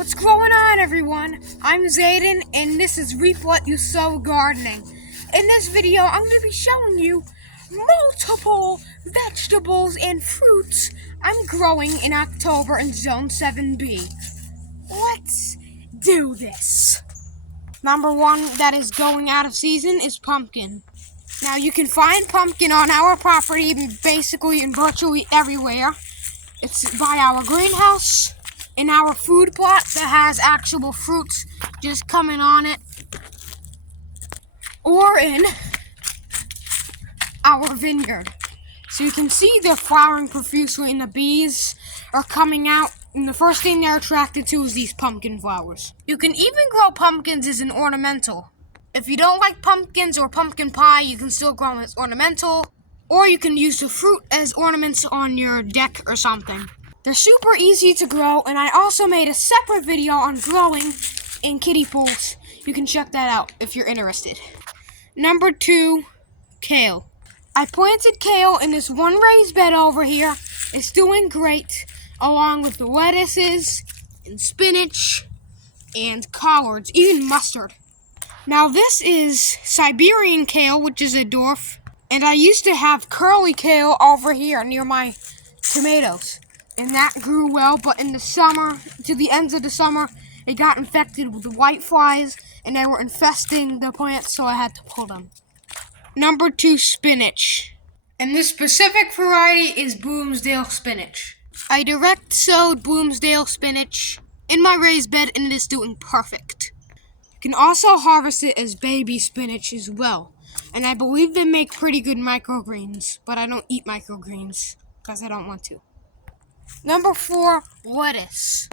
What's going on, everyone? I'm Zayden, and this is Reap What You Sow Gardening. In this video, I'm going to be showing you multiple vegetables and fruits I'm growing in October in Zone 7B. Let's do this. Number one that is going out of season is pumpkin. Now, you can find pumpkin on our property basically in virtually everywhere. It's by our greenhouse, in our food plot that has actual fruits just coming on it, or in our vineyard. So you can see they're flowering profusely and the bees are coming out, and the first thing they're attracted to is these pumpkin flowers. You can even grow pumpkins as an ornamental. If you don't like pumpkins or pumpkin pie, you can still grow them as ornamental, or you can use the fruit as ornaments on your deck or something. They're super easy to grow, and I also made a separate video on growing in kiddie pools. You can check that out if you're interested. Number two, kale. I planted kale in this one raised bed over here. It's doing great, along with the lettuces and spinach and collards, even mustard. Now this is Siberian kale, which is a dwarf, and I used to have curly kale over here near my tomatoes. And that grew well, but in the summer, to the ends of the summer, it got infected with the white flies, and they were infesting the plants, so I had to pull them. Number two, spinach. And this specific variety is Bloomsdale spinach. I direct sowed Bloomsdale spinach in my raised bed, and it is doing perfect. You can also harvest it as baby spinach as well. And I believe they make pretty good microgreens, but I don't eat microgreens because I don't want to. Number four, lettuce.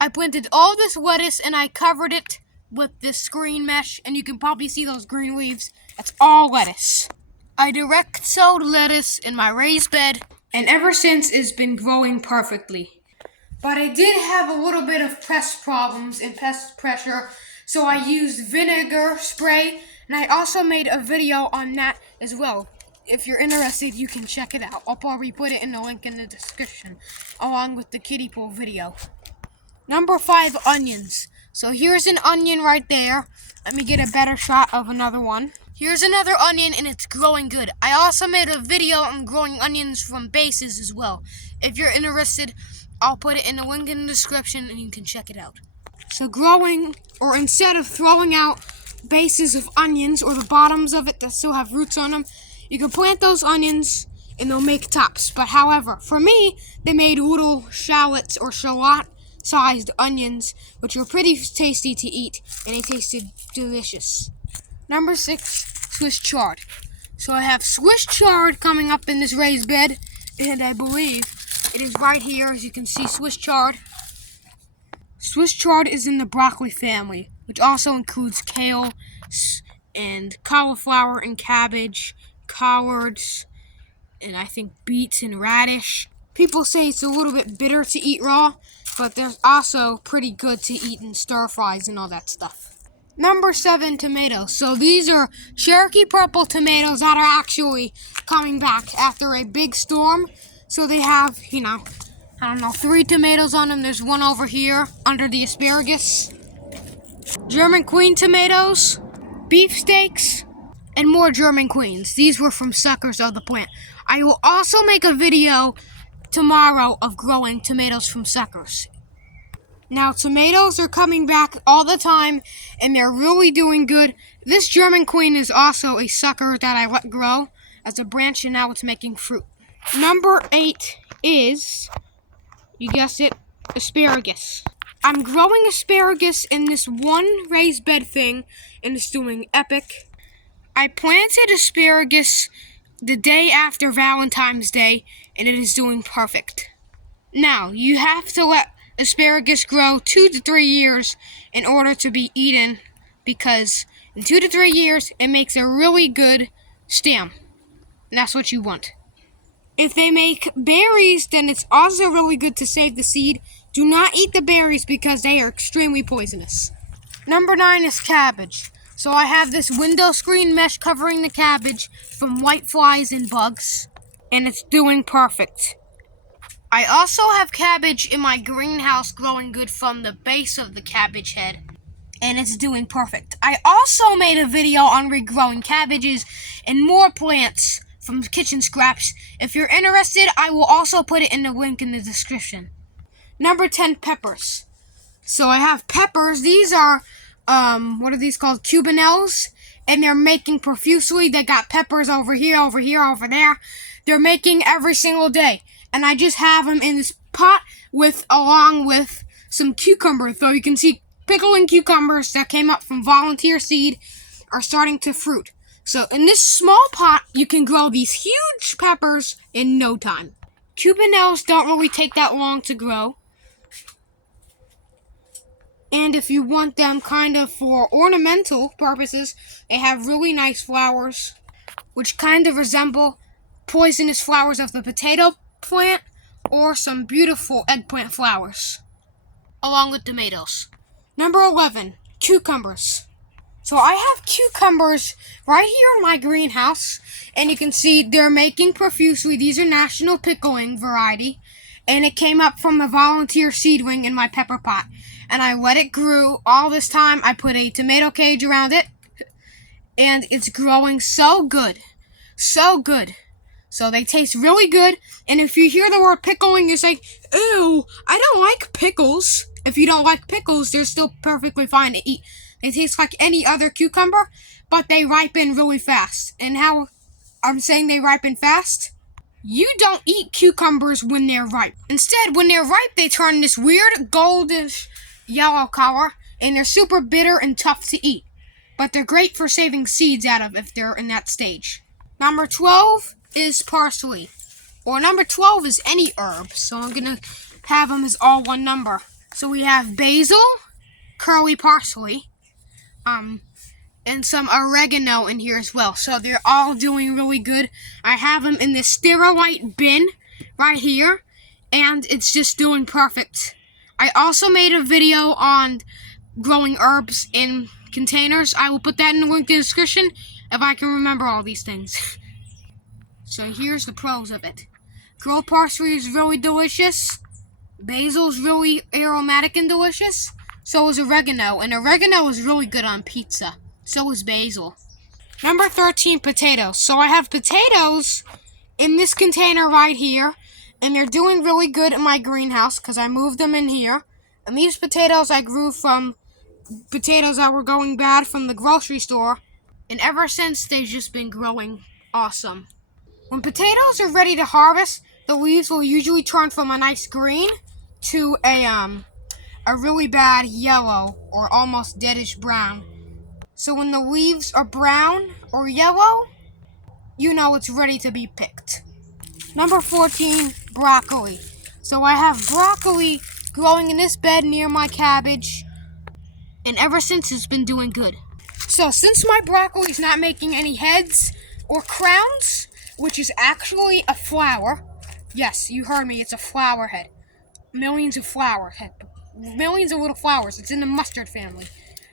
I planted all this lettuce and I covered it with this screen mesh, and you can probably see those green leaves. That's all lettuce. I direct sowed lettuce in my raised bed, and ever since it's been growing perfectly. But I did have a little bit of pest problems and pest pressure, so I used vinegar spray, and I also made a video on that as well. If you're interested, you can check it out. I'll probably put it in the link in the description, along with the kiddie pool video. Number five, onions. So here's an onion right there. Let me get a better shot of another one. Here's another onion, and it's growing good. I also made a video on growing onions from bases as well. If you're interested, I'll put it in the link in the description, and you can check it out. So growing, or instead of throwing out bases of onions, or the bottoms of it that still have roots on them, you can plant those onions and they'll make tops. But however, for me, they made little shallots or shallot-sized onions, which were pretty tasty to eat, and they tasted delicious. Number six, Swiss chard. So I have Swiss chard coming up in this raised bed, and I believe it is right here, as you can see, Swiss chard. Swiss chard is in the broccoli family, which also includes kale and cauliflower and cabbage, collards, and I think beets and radish. People say it's a little bit bitter to eat raw, but they're also pretty good to eat in stir fries and all that stuff. Number seven, tomatoes. So these are Cherokee purple tomatoes that are actually coming back after a big storm. So they have, 3 tomatoes on them. There's one over here under the asparagus. German Queen tomatoes, beefsteaks, and more German Queens. These were from suckers of the plant. I will also make a video tomorrow of growing tomatoes from suckers. Now, tomatoes are coming back all the time, and they're really doing good. This German Queen is also a sucker that I let grow as a branch, and now it's making fruit. Number 8 is, you guessed it, asparagus. I'm growing asparagus in this one raised bed thing, and it's doing epic. I planted asparagus the day after Valentine's Day, and it is doing perfect. Now, you have to let asparagus grow 2 to 3 years in order to be eaten, because in 2 to 3 years, it makes a really good stem. And that's what you want. If they make berries, then it's also really good to save the seed. Do not eat the berries because they are extremely poisonous. Number 9 is cabbage. So I have this window screen mesh covering the cabbage from white flies and bugs, and it's doing perfect. I also have cabbage in my greenhouse growing good from the base of the cabbage head, and it's doing perfect. I also made a video on regrowing cabbages and more plants from kitchen scraps. If you're interested, I will also put it in the link in the description. Number 10, peppers. So I have peppers. These are, what are these called? Cubanelles. And they're making profusely. They got peppers over here, over there. They're making every single day. And I just have them in this pot along with some cucumbers. So you can see pickling cucumbers that came up from volunteer seed are starting to fruit. So in this small pot, you can grow these huge peppers in no time. Cubanelles don't really take that long to grow. And if you want them kind of for ornamental purposes, they have really nice flowers, which kind of resemble poisonous flowers of the potato plant or some beautiful eggplant flowers, along with tomatoes. Number 11, cucumbers. So I have cucumbers right here in my greenhouse, and you can see they're making profusely. These are National Pickling variety, and it came up from a volunteer seedling in my pepper pot. And I let it grow all this time. I put a tomato cage around it, and it's growing so good. So good. So they taste really good, and if you hear the word pickling, you say, ew, I don't like pickles. If you don't like pickles, they're still perfectly fine to eat. They taste like any other cucumber, but they ripen really fast. And how I'm saying they ripen fast? You don't eat cucumbers when they're ripe. Instead, when they're ripe, they turn this weird goldish yellow color, and they're super bitter and tough to eat. But they're great for saving seeds out of if they're in that stage. Number 12 is parsley. Or number 12 is any herb, so I'm going to have them as all one number. So we have basil, curly parsley, and some oregano in here as well. So they're all doing really good. I have them in this Sterilite bin right here, and it's just doing perfect. I also made a video on growing herbs in containers. I will put that in the link in the description if I can remember all these things. So here's the pros of it. Grilled parsley is really delicious. Basil is really aromatic and delicious. So is oregano, and oregano is really good on pizza. So is basil. Number 13, potatoes. So I have potatoes in this container right here, and they're doing really good in my greenhouse because I moved them in here. And these potatoes I grew from potatoes that were going bad from the grocery store, and ever since they've just been growing awesome. When potatoes are ready to harvest, the leaves will usually turn from a nice green to a really bad yellow or almost deadish brown. So when the leaves are brown or yellow, you know it's ready to be picked. Number 14, broccoli. So I have broccoli growing in this bed near my cabbage, and ever since it's been doing good. So since my broccoli is not making any heads or crowns, which is actually a flower. Yes, you heard me, it's a flower head. Millions of little flowers. It's in the mustard family.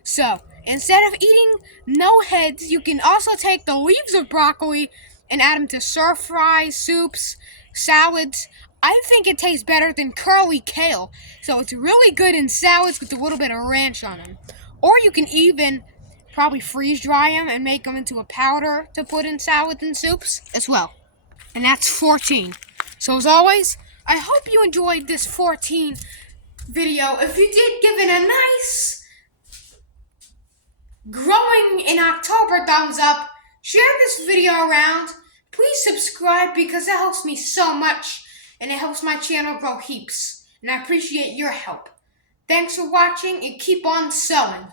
So, instead of eating no heads, you can also take the leaves of broccoli and add them to stir fries, soups, salads. I think it tastes better than curly kale. So it's really good in salads with a little bit of ranch on them. Or you can even probably freeze dry them and make them into a powder to put in salads and soups as well. And that's 14. So as always, I hope you enjoyed this 14 video. If you did, give it a nice growing in October thumbs up. Share this video around. Please subscribe because that helps me so much, and it helps my channel grow heaps. And I appreciate your help. Thanks for watching and keep on sowing.